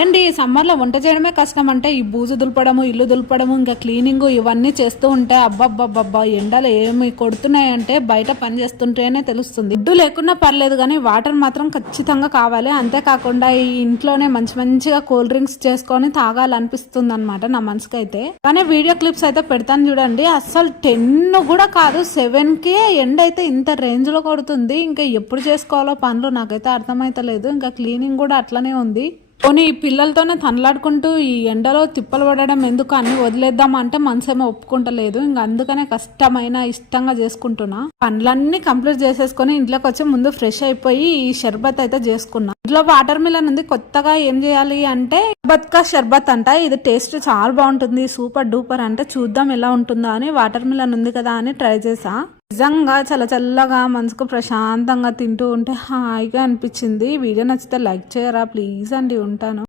అండి సమ్మర్ లో వంట చేయడమే కష్టం అంటే ఈ బూజు దులపడము ఇల్లు దులపడము ఇంకా క్లీనింగ్ ఇవన్నీ చేస్తూ ఉంటే అబ్బబ్బబ్బబ్బా ఎండలు ఏమి కొడుతున్నాయంటే బయట పని చేస్తుంటేనే తెలుస్తుంది. ఫుడ్ లేకున్నా పర్లేదు కానీ వాటర్ మాత్రం ఖచ్చితంగా కావాలి. అంతేకాకుండా ఈ ఇంట్లోనే మంచి మంచిగా కూల్ డ్రింక్స్ చేసుకొని తాగాలనిపిస్తుంది అనమాట నా మనసుకి అయితే. కానీ వీడియో క్లిప్స్ అయితే పెడతాను చూడండి, అసలు 10 కూడా కాదు 7కే ఎండ అయితే ఇంత రేంజ్ లో కొడుతుంది. ఇంకా ఎప్పుడు చేసుకోవాలో పనులు నాకైతే అర్థమైతలేదు. ఇంకా క్లీనింగ్ కూడా అట్లనే ఉంది. పోనీ ఈ పిల్లలతోనే తనలాడుకుంటూ ఈ ఎండలో తిప్పలు పడడం ఎందుకు అన్ని వదిలేద్దాం అంటే మనసేమో ఒప్పుకుంటలేదు. ఇంకా అందుకనే కష్టమైన ఇష్టంగా చేసుకుంటున్నా. పనులన్నీ కంప్లీట్ చేసేసుకుని ఇంట్లోకి వచ్చి ముందు ఫ్రెష్ అయిపోయి ఈ షర్బత్ అయితే చేసుకున్నా. ఇంట్లో వాటర్ మిలన్ ఉంది, కొత్తగా ఏం చేయాలి అంటే షర్బత్ అంట. ఇది టేస్ట్ చాలా బాగుంటుంది, సూపర్ డూపర్. అంటే చూద్దాం ఎలా ఉంటుందో అని వాటర్ మిలన్ ఉంది కదా అని ట్రై చేసా. నిజంగా చాలా చల్లగా మనసుకు ప్రశాంతంగా తింటూ ఉంటే హాయిగా అనిపించింది. వీడియో నచ్చితే లైక్ చేయరా ప్లీజ్ అండి. ఉంటాను.